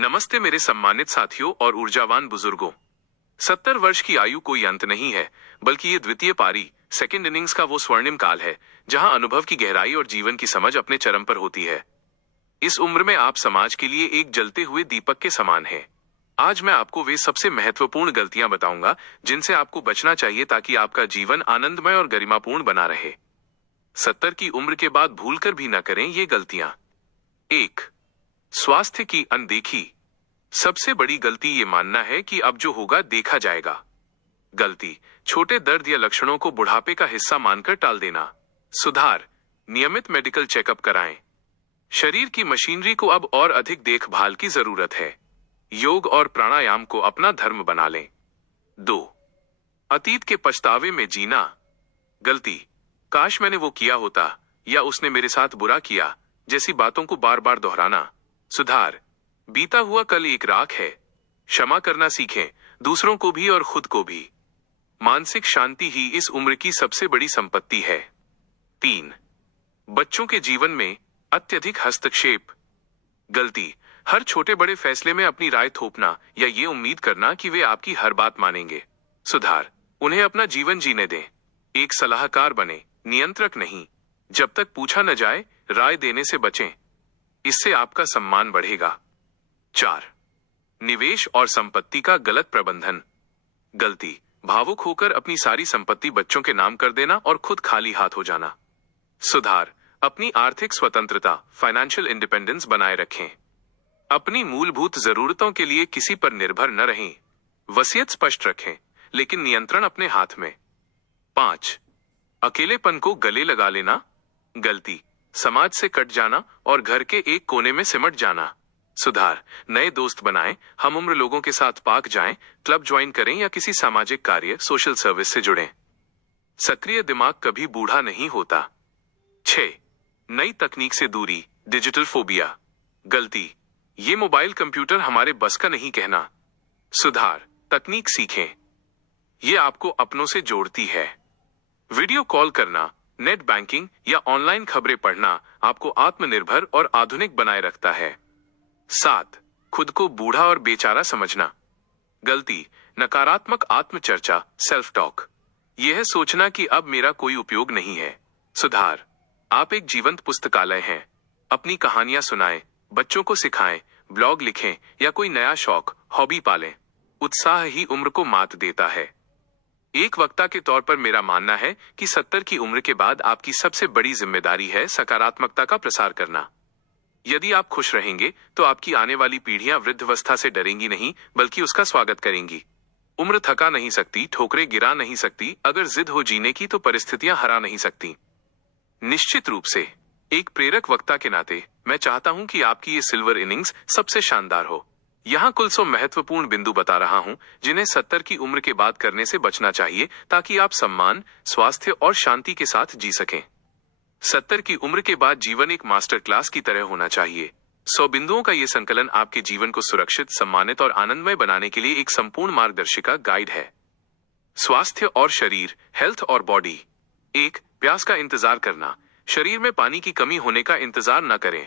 नमस्ते मेरे सम्मानित साथियों और ऊर्जावान बुजुर्गों। 70 वर्ष की आयु कोई अंत नहीं है, बल्कि ये द्वितीय पारी, सेकंड इनिंग्स का वो स्वर्णिम काल है जहां अनुभव की गहराई और जीवन की समझ अपने चरम पर होती है। इस उम्र में आप समाज के लिए एक जलते हुए दीपक के समान हैं। आज मैं आपको वे सबसे महत्वपूर्ण गलतियां बताऊंगा जिनसे आपको बचना चाहिए ताकि आपका जीवन आनंदमय और गरिमापूर्ण बना रहे। 70 की उम्र के बाद भूलकर भी न करें ये गलतियां। 1. स्वास्थ्य की अनदेखी। सबसे बड़ी गलती ये मानना है कि अब जो होगा देखा जाएगा। गलती, छोटे दर्द या लक्षणों को बुढ़ापे का हिस्सा मानकर टाल देना। सुधार, नियमित मेडिकल चेकअप कराएं। शरीर की मशीनरी को अब और अधिक देखभाल की जरूरत है। योग और प्राणायाम को अपना धर्म बना लें। 2. अतीत के पछतावे में जीना। गलती, काश मैंने वो किया होता या उसने मेरे साथ बुरा किया जैसी बातों को बार बार दोहराना। सुधार, बीता हुआ कल एक राख है। क्षमा करना सीखें, दूसरों को भी और खुद को भी। मानसिक शांति ही इस उम्र की सबसे बड़ी संपत्ति है। 3. बच्चों के जीवन में अत्यधिक हस्तक्षेप। गलती, हर छोटे बड़े फैसले में अपनी राय थोपना या ये उम्मीद करना कि वे आपकी हर बात मानेंगे। सुधार, उन्हें अपना जीवन जीने दें। एक सलाहकार बने, नियंत्रक नहीं। जब तक पूछा न जाए, राय देने से बचें। इससे आपका सम्मान बढ़ेगा। 4. निवेश और संपत्ति का गलत प्रबंधन। गलती, भावुक होकर अपनी सारी संपत्ति बच्चों के नाम कर देना और खुद खाली हाथ हो जाना। सुधार, अपनी आर्थिक स्वतंत्रता, फाइनेंशियल इंडिपेंडेंस बनाए रखें। अपनी मूलभूत जरूरतों के लिए किसी पर निर्भर न रहें। वसीयत स्पष्ट रखें, लेकिन नियंत्रण अपने हाथ में। 5. अकेलेपन को गले लगा लेना। गलती, समाज से कट जाना और घर के एक कोने में सिमट जाना। सुधार, नए दोस्त बनाएं, हम उम्र लोगों के साथ पार्क जाएं, क्लब ज्वाइन करें या किसी सामाजिक कार्य, सोशल सर्विस से जुड़ें। सक्रिय दिमाग कभी बूढ़ा नहीं होता। 6. नई तकनीक से दूरी, डिजिटल फोबिया। गलती, ये मोबाइल कंप्यूटर हमारे बस का नहीं कहना। सुधार, तकनीक सीखें, ये आपको अपनों से जोड़ती है। वीडियो कॉल करना, नेट बैंकिंग या ऑनलाइन खबरें पढ़ना आपको आत्मनिर्भर और आधुनिक बनाए रखता है। 7. खुद को बूढ़ा और बेचारा समझना। गलती, नकारात्मक आत्मचर्चा, सेल्फ टॉक। यह है सोचना कि अब मेरा कोई उपयोग नहीं है। सुधार, आप एक जीवंत पुस्तकालय हैं। अपनी कहानियां सुनाएं, बच्चों को सिखाएं, ब्लॉग लिखें या कोई नया शौक, हॉबी पालें। उत्साह ही उम्र को मात देता है। एक वक्ता के तौर पर मेरा मानना है कि 70 की उम्र के बाद आपकी सबसे बड़ी जिम्मेदारी है सकारात्मकता का प्रसार करना। यदि आप खुश रहेंगे तो आपकी आने वाली पीढ़ियां वृद्धावस्था से डरेंगी नहीं, बल्कि उसका स्वागत करेंगी। उम्र थका नहीं सकती, ठोकरें गिरा नहीं सकती, अगर जिद हो जीने की तो परिस्थितियां हरा नहीं सकती। निश्चित रूप से एक प्रेरक वक्ता के नाते मैं चाहता हूं कि आपकी ये सिल्वर इनिंग्स सबसे शानदार हो। यहाँ कुल 100 महत्वपूर्ण बिंदु बता रहा हूं जिन्हें 70 की उम्र के बाद करने से बचना चाहिए ताकि आप सम्मान, स्वास्थ्य और शांति के साथ जी सकें। 70 की उम्र के बाद जीवन एक मास्टर क्लास की तरह होना चाहिए। 100 बिंदुओं का ये संकलन आपके जीवन को सुरक्षित, सम्मानित और आनंदमय बनाने के लिए एक संपूर्ण मार्गदर्शिका गाइड है। स्वास्थ्य और शरीर, हेल्थ और बॉडी। 1. प्यास का इंतजार करना। शरीर में पानी की कमी होने का इंतजार न करें,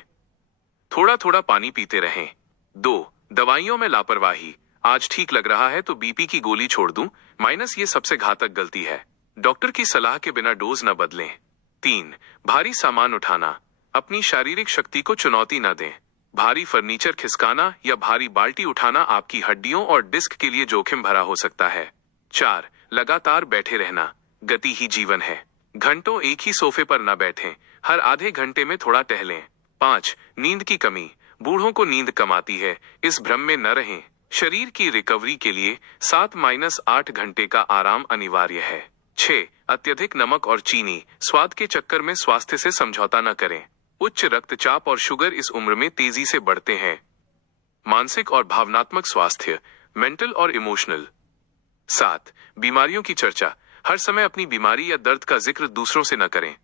थोड़ा थोड़ा पानी पीते रहें। 2. दवाइयों में लापरवाही। आज ठीक लग रहा है तो बीपी की गोली छोड़ दूं, माइनस ये सबसे घातक गलती है। डॉक्टर की सलाह के बिना डोज न बदलें। 3. भारी सामान उठाना। अपनी शारीरिक शक्ति को चुनौती न दें। भारी फर्नीचर खिसकाना या भारी बाल्टी उठाना आपकी हड्डियों और डिस्क के लिए जोखिम भरा हो सकता है। 4. लगातार बैठे रहना। गति ही जीवन है। घंटों एक ही सोफे पर न बैठें, हर आधे घंटे में थोड़ा टहलें। 5. नींद की कमी। बूढ़ों को नींद कम आती है, इस भ्रम में न रहें। शरीर की रिकवरी के लिए 7-8 घंटे का आराम अनिवार्य है। 6. अत्यधिक नमक और चीनी। स्वाद के चक्कर में स्वास्थ्य से समझौता न करें। उच्च रक्तचाप और शुगर इस उम्र में तेजी से बढ़ते हैं। मानसिक और भावनात्मक स्वास्थ्य, मेंटल और इमोशनल। 7. बीमारियों की चर्चा। हर समय अपनी बीमारी या दर्द का जिक्र दूसरों से न करें,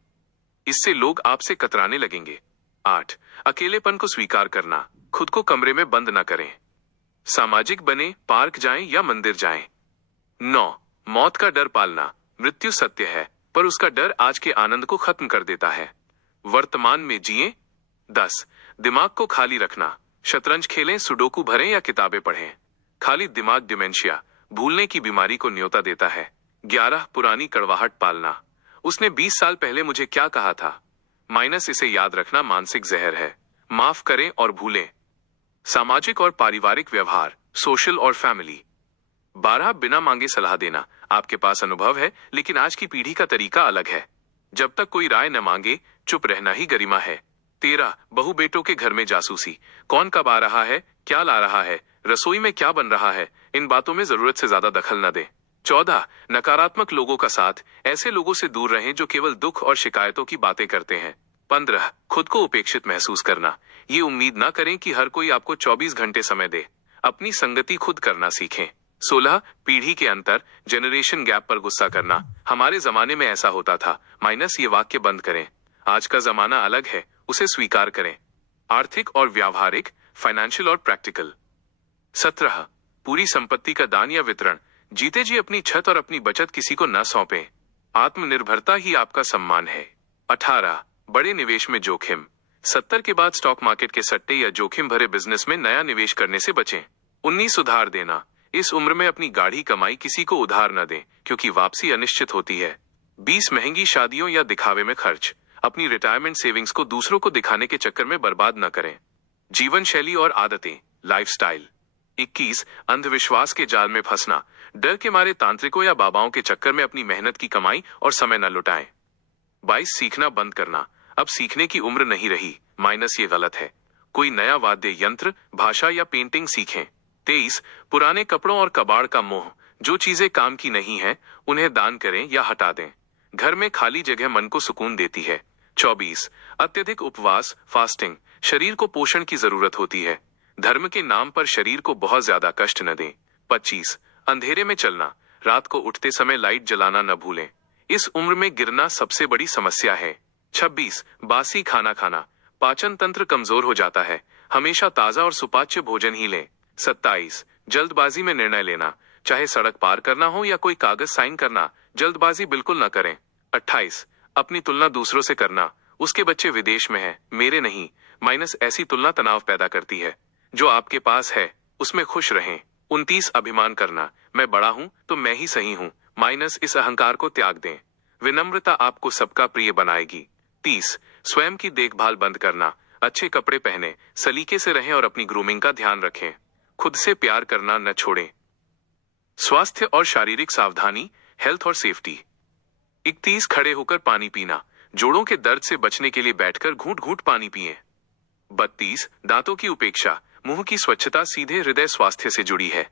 इससे लोग आपसे कतराने लगेंगे। 8. अकेलेपन को स्वीकार करना। खुद को कमरे में बंद न करें, सामाजिक बने, पार्क जाएं या मंदिर जाएं। 9. मौत का डर पालना। मृत्यु सत्य है, पर उसका डर आज के आनंद को खत्म कर देता है। वर्तमान में जिएं। 10. दिमाग को खाली रखना। शतरंज खेलें, सुडोकू भरें या किताबें पढ़ें। खाली दिमाग डिमेंशिया, भूलने की बीमारी को न्योता देता है। 11 पुरानी कड़वाहट पालना। उसने 20 साल पहले मुझे क्या कहा था? माइनस इसे याद रखना मानसिक जहर है। माफ करें और भूलें। सामाजिक और पारिवारिक व्यवहार, सोशल और फैमिली। 12 बिना मांगे सलाह देना। आपके पास अनुभव है, लेकिन आज की पीढ़ी का तरीका अलग है। जब तक कोई राय न मांगे चुप रहना ही गरिमा है। 13 बहू बेटों के घर में जासूसी। कौन कब आ रहा है, क्या ला रहा है, रसोई में क्या बन रहा है, इन बातों में जरूरत से ज्यादा दखल न दें। 14 नकारात्मक लोगों का साथ। ऐसे लोगों से दूर रहें जो केवल दुख और शिकायतों की बातें करते हैं। 15 खुद को उपेक्षित महसूस करना। ये उम्मीद ना करें कि हर कोई आपको 24 घंटे समय दे। अपनी संगति खुद करना सीखें। 16 पीढ़ी के अंतर, जनरेशन गैप पर गुस्सा करना। हमारे जमाने में ऐसा होता था, माइनस ये वाक्य बंद करें। आज का जमाना अलग है, उसे स्वीकार करें। आर्थिक और व्यावहारिक, फाइनेंशियल और प्रैक्टिकल। 17 पूरी संपत्ति का दान या वितरण। जीते जी अपनी छत और अपनी बचत किसी को न सौंपें। आत्मनिर्भरता ही आपका सम्मान है। 18 बड़े निवेश में जोखिम। 70 के बाद स्टॉक मार्केट के सट्टे या जोखिम भरे बिजनेस में नया निवेश करने से बचें। 19 उधार देना। इस उम्र में अपनी गाढ़ी कमाई किसी को उधार न दें, क्योंकि वापसी अनिश्चित होती है। 20 महंगी शादियों या दिखावे में खर्च। अपनी रिटायरमेंट सेविंग्स को दूसरों को दिखाने के चक्कर में बर्बाद न करें। जीवन शैली और आदतें, लाइफस्टाइल। 21 अंधविश्वास के जाल में फंसना। डर के मारे तांत्रिकों या बाबाओं के चक्कर में अपनी मेहनत की कमाई और समय न लुटाएं। 22 सीखना बंद करना। अब सीखने की उम्र नहीं रही, माइनस ये गलत है। कोई नया वाद्य यंत्र, भाषा या पेंटिंग सीखें। 23 पुराने कपड़ों और कबाड़ का मोह। जो चीजें काम की नहीं है उन्हें दान करें या हटा दें। घर में खाली जगह मन को सुकून देती है। 24 अत्यधिक उपवास, फास्टिंग। शरीर को पोषण की जरूरत होती है। धर्म के नाम पर शरीर को बहुत ज्यादा कष्ट न दें। 25 अंधेरे में चलना। रात को उठते समय लाइट जलाना न भूलें। इस उम्र में गिरना सबसे बड़ी समस्या है। 26 बासी खाना खाना। पाचन तंत्र कमजोर हो जाता है। हमेशा ताजा और सुपाच्य भोजन ही लें। 27 जल्दबाजी में निर्णय लेना। चाहे सड़क पार करना हो या कोई कागज साइन करना, जल्दबाजी बिल्कुल न करें। 28 अपनी तुलना दूसरों से करना। उसके बच्चे विदेश में हैं, मेरे नहीं। माइनस ऐसी तुलना तनाव पैदा करती है। जो आपके पास है उसमें खुश रहें। 29 अभिमान करना। मैं बड़ा हूं तो मैं ही सही हूं। माइनस इस अहंकार को त्याग दें। विनम्रता आपको सबका प्रिय बनाएगी। 30 स्वयं की देखभाल बंद करना। अच्छे कपड़े पहने, सलीके से रहें और अपनी ग्रूमिंग का ध्यान रखें। खुद से प्यार करना न छोड़ें। स्वास्थ्य और शारीरिक सावधानी, हेल्थ और सेफ्टी। 31 खड़े होकर पानी पीना। जोड़ों के दर्द से बचने के लिए बैठकर घूंट घूंट पानी पिएं। 32 दांतों की उपेक्षा। मुंह की स्वच्छता सीधे हृदय स्वास्थ्य से जुड़ी है।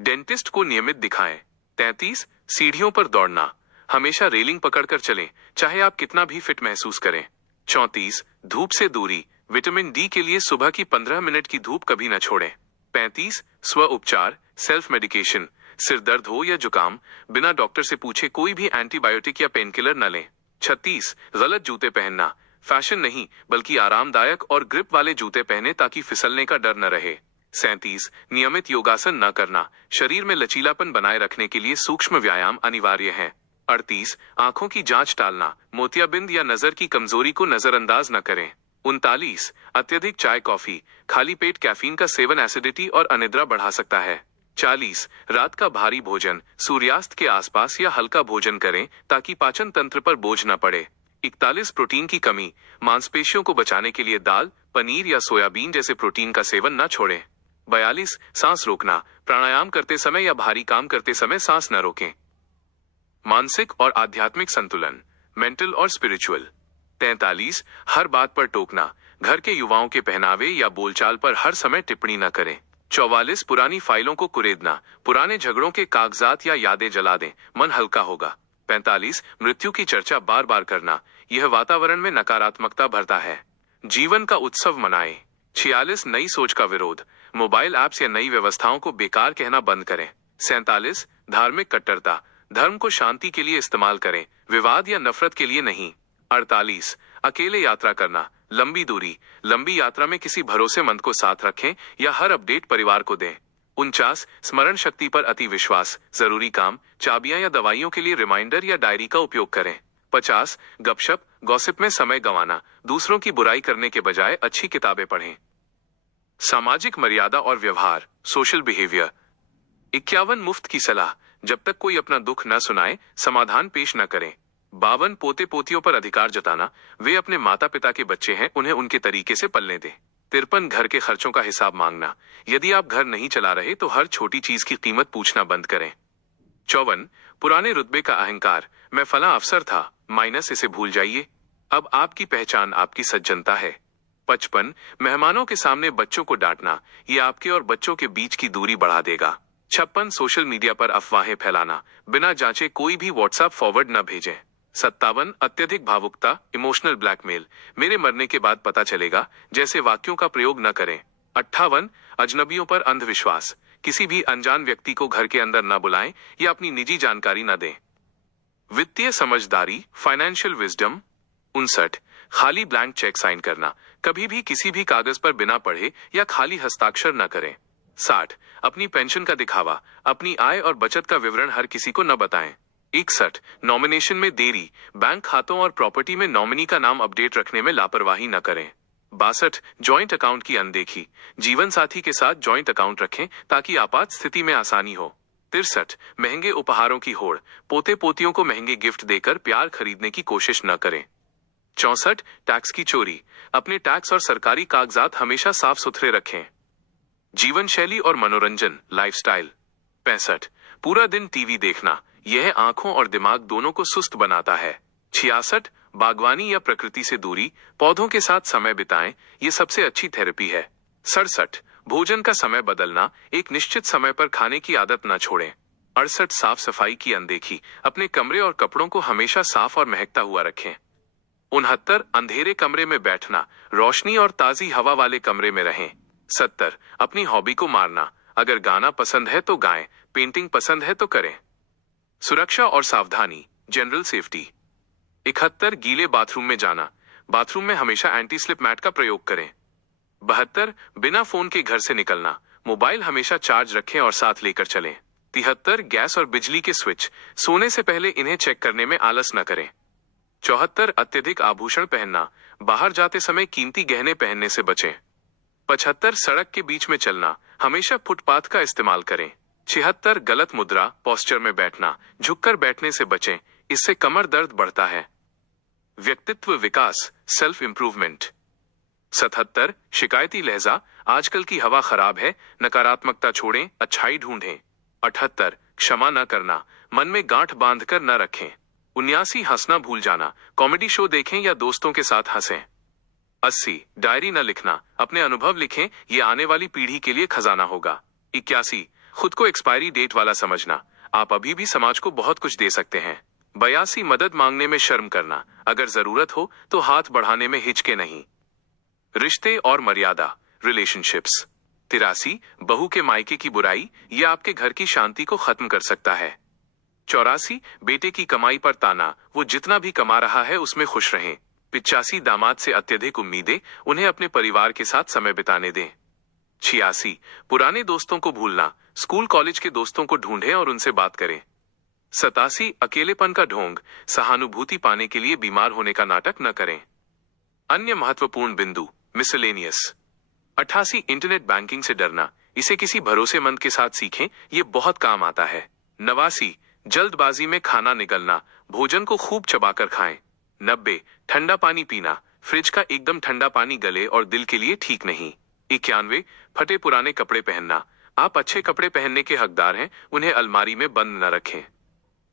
डेंटिस्ट को नियमित दिखाएं। 33 सीढ़ियों पर दौड़ना। हमेशा रेलिंग पकड़कर चलें, चाहे आप कितना भी फिट महसूस करें। 34 धूप से दूरी। विटामिन डी के लिए सुबह की 15 मिनट की धूप कभी न छोड़ें। 35 स्व उपचार, सेल्फ मेडिकेशन। सिर दर्द हो या जुकाम, बिना डॉक्टर से पूछे कोई भी एंटीबायोटिक या पेनकिलर न लें। 36 गलत जूते पहनना। फैशन नहीं बल्कि आरामदायक और ग्रिप वाले जूते पहने ताकि फिसलने का डर न रहे। 37 नियमित योगासन न करना। शरीर में लचीलापन बनाए रखने के लिए सूक्ष्म व्यायाम अनिवार्य है। 38 आंखों की जांच टालना। मोतियाबिंद या नजर की कमजोरी को नजरअंदाज न करें। 39 अत्यधिक चाय कॉफी। खाली पेट कैफीन का सेवन एसिडिटी और अनिद्रा बढ़ा सकता है। 40 रात का भारी भोजन। सूर्यास्त के आसपास या हल्का भोजन करें ताकि पाचन तंत्र पर बोझ न पड़े। 41 प्रोटीन की कमी। मांसपेशियों को बचाने के लिए दाल, पनीर या सोयाबीन जैसे प्रोटीन का सेवन न छोड़ें। 42 सांस रोकना। प्राणायाम करते समय या भारी काम करते समय सांस न रोकें। मानसिक और आध्यात्मिक संतुलन, मेंटल और स्पिरिचुअल। 43 हर बात पर टोकना। घर के युवाओं के पहनावे या बोलचाल पर हर समय टिप्पणी न करें। 44 पुरानी फाइलों को कुरेदना। पुराने झगड़ों के कागजात या यादें जला दें, मन हल्का होगा। 45 मृत्यु की चर्चा बार बार करना। यह वातावरण में नकारात्मकता भरता है। जीवन का उत्सव मनाएं। 46 नई सोच का विरोध। मोबाइल ऐप्स या नई व्यवस्थाओं को बेकार कहना बंद करें। 47 धार्मिक कट्टरता। धर्म को शांति के लिए इस्तेमाल करें, विवाद या नफरत के लिए नहीं। 48 अकेले यात्रा करना। लंबी दूरी, लंबी यात्रा में किसी भरोसेमंद को साथ रखें या हर अपडेट परिवार को दें। 49 स्मरण शक्ति पर अति विश्वास। जरूरी काम, चाबियां या दवाइयों के लिए रिमाइंडर या डायरी का उपयोग करें। 50 गपशप, गॉसिप में समय गंवाना। दूसरों की बुराई करने के बजाय अच्छी किताबें पढ़ें। सामाजिक मर्यादा और व्यवहार, सोशल बिहेवियर। 51 मुफ्त की सलाह, जब तक कोई अपना दुख न सुनाए समाधान पेश न करें। 52 पोते पोतियों पर अधिकार जताना, वे अपने माता पिता के बच्चे हैं, उन्हें उनके तरीके से पलने दें। 53 घर के खर्चों का हिसाब मांगना, यदि आप घर नहीं चला रहे तो हर छोटी चीज की कीमत पूछना बंद करें। 54 पुराने रुतबे का अहंकार, मैं फला अफसर था, माइनस इसे भूल जाइए, अब आपकी पहचान आपकी सज्जनता है। 55 मेहमानों के सामने बच्चों को डांटना, ये आपके और बच्चों के बीच की दूरी बढ़ा देगा। 56 सोशल मीडिया पर अफवाहें फैलाना, बिना जांचे कोई भी व्हाट्सएप फॉरवर्ड न भेजें। 57 अत्यधिक भावुकता, इमोशनल ब्लैकमेल, मेरे मरने के बाद पता चलेगा, जैसे वाक्यों का प्रयोग न करें। 58 अजनबियों पर अंधविश्वास, किसी भी अनजान व्यक्ति को घर के अंदर न बुलाएं या अपनी निजी जानकारी न दें। वित्तीय समझदारी, फाइनेंशियल विजडम। 59 खाली ब्लैंक चेक साइन करना, कभी भी किसी भी कागज पर बिना पढ़े या खाली हस्ताक्षर न करें। 60 अपनी पेंशन का दिखावा, अपनी आय और बचत का विवरण हर किसी को न बताएं। 61 नॉमिनेशन में देरी, बैंक खातों और प्रॉपर्टी में नॉमिनी का नाम अपडेट रखने में लापरवाही न करें। 62 जॉइंट अकाउंट की अनदेखी, जीवन साथी के साथ जॉइंट अकाउंट रखें ताकि आपात स्थिति में आसानी हो। 63 महंगे उपहारों की होड़, पोते पोतियों को महंगे गिफ्ट देकर प्यार खरीदने की कोशिश न करें। 64 टैक्स की चोरी, अपने टैक्स और सरकारी कागजात हमेशा साफ सुथरे रखें। जीवन शैली और मनोरंजन, लाइफस्टाइल। 65 पूरा दिन टीवी देखना, यह आंखों और दिमाग दोनों को सुस्त बनाता है। 66 बागवानी या प्रकृति से दूरी, पौधों के साथ समय बिताएं, ये सबसे अच्छी थेरेपी है। 67 भोजन का समय बदलना, एक निश्चित समय पर खाने की आदत न छोड़ें। 68 साफ सफाई की अनदेखी, अपने कमरे और कपड़ों को हमेशा साफ और महकता हुआ रखें। 69 अंधेरे कमरे में बैठना, रोशनी और ताजी हवा वाले कमरे में रहें। 70 अपनी हॉबी को मारना, अगर गाना पसंद है तो गाएं, पेंटिंग पसंद है तो करें। सुरक्षा और सावधानी, जनरल सेफ्टी। 71 गीले बाथरूम में जाना, बाथरूम में हमेशा एंटी स्लिप मैट का प्रयोग करें। 72 बिना फोन के घर से निकलना, मोबाइल हमेशा चार्ज रखें और साथ लेकर चलें। 73 गैस और बिजली के स्विच, सोने से पहले इन्हें चेक करने में आलस न करें। 74 अत्यधिक आभूषण पहनना, बाहर जाते समय कीमती गहने पहनने से बचें। 75 सड़क के बीच में चलना, हमेशा फुटपाथ का इस्तेमाल करें। 76 गलत मुद्रा, पोस्चर में बैठना, झुककर बैठने से बचें, इससे कमर दर्द बढ़ता है। व्यक्तित्व विकास, सेल्फ इंप्रूवमेंट। 77 शिकायती लहजा, आजकल की हवा खराब है, नकारात्मकता छोड़ें, अच्छाई ढूंढें। 78 क्षमा न करना, मन में गांठ बांधकर न रखें। 79 हंसना भूल जाना, कॉमेडी शो देखें या दोस्तों के साथ हंसें। 80 डायरी न लिखना, अपने अनुभव लिखें, ये आने वाली पीढ़ी के लिए खजाना होगा। 81 खुद को एक्सपायरी डेट वाला समझना, आप अभी भी समाज को बहुत कुछ दे सकते हैं। 82 मदद मांगने में शर्म करना, अगर जरूरत हो तो हाथ बढ़ाने में हिचके नहीं। रिश्ते और मर्यादा, रिलेशनशिप्स। 83 बहू के मायके की बुराई, ये आपके घर की शांति को खत्म कर सकता है। 84 बेटे की कमाई पर ताना, वो जितना भी कमा रहा है उसमें खुश रहें। 85 दामाद से अत्यधिक उम्मीदें, उन्हें अपने परिवार के साथ समय बिताने दें। 86 पुराने दोस्तों को भूलना, स्कूल कॉलेज के दोस्तों को ढूंढें और उनसे बात करें। 87 अकेलेपन का ढोंग, सहानुभूति पाने के लिए बीमार होने का नाटक न करें। अन्य महत्वपूर्ण बिंदु, मिसलेनियस। 88 इंटरनेट बैंकिंग से डरना, इसे किसी भरोसेमंद के साथ सीखें, ये बहुत काम आता है। 89 जल्दबाजी में खाना निगलना, भोजन को खूब चबाकर खाएं। 90 ठंडा पानी पीना, फ्रिज का एकदम ठंडा पानी गले और दिल के लिए ठीक नहीं। 91 फटे पुराने कपड़े पहनना, आप अच्छे कपड़े पहनने के हकदार हैं, उन्हें अलमारी में बंद न रखें।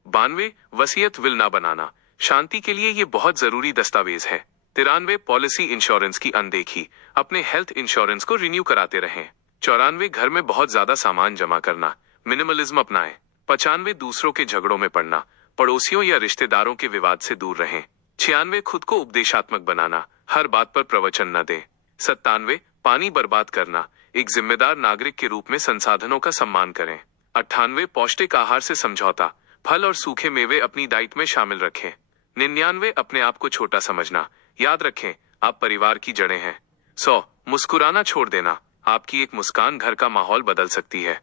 92 वसीयत विल ना बनाना, शांति के लिए ये बहुत जरूरी दस्तावेज है। 93 पॉलिसी इंश्योरेंस की अनदेखी, अपने हेल्थ इंश्योरेंस को रिन्यू कराते रहें। 94 घर में बहुत ज्यादा सामान जमा करना, मिनिमलिज्म अपनाएं। 95 दूसरों के झगड़ों में पड़ना, पड़ोसियों या रिश्तेदारों के विवाद से दूर रहें। 96 खुद को उपदेशात्मक बनाना, हर बात पर प्रवचन न दें। 97 पानी बर्बाद करना, एक जिम्मेदार नागरिक के रूप में संसाधनों का सम्मान करें। 98 पौष्टिक आहार से समझौता, फल और सूखे मेवे अपनी डाइट में शामिल रखें। 99 अपने आप को छोटा समझना, याद रखें आप परिवार की जड़ें हैं। 100 मुस्कुराना छोड़ देना, आपकी एक मुस्कान घर का माहौल बदल सकती है।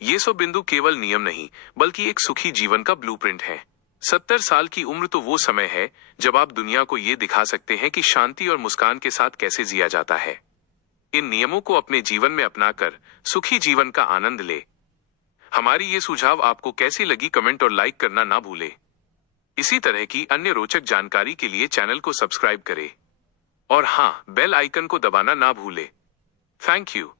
ये 100 बिंदु केवल नियम नहीं बल्कि एक सुखी जीवन का ब्लूप्रिंट है। 70 साल की उम्र तो वो समय है जब आप दुनिया को ये दिखा सकते हैं कि शांति और मुस्कान के साथ कैसे जिया जाता है। इन नियमों को अपने जीवन में अपनाकर सुखी जीवन का आनंद ले। हमारी ये सुझाव आपको कैसी लगी कमेंट और लाइक करना ना भूले। इसी तरह की अन्य रोचक जानकारी के लिए चैनल को सब्सक्राइब करें और हाँ, बेल आइकन को दबाना ना भूले। Thank you.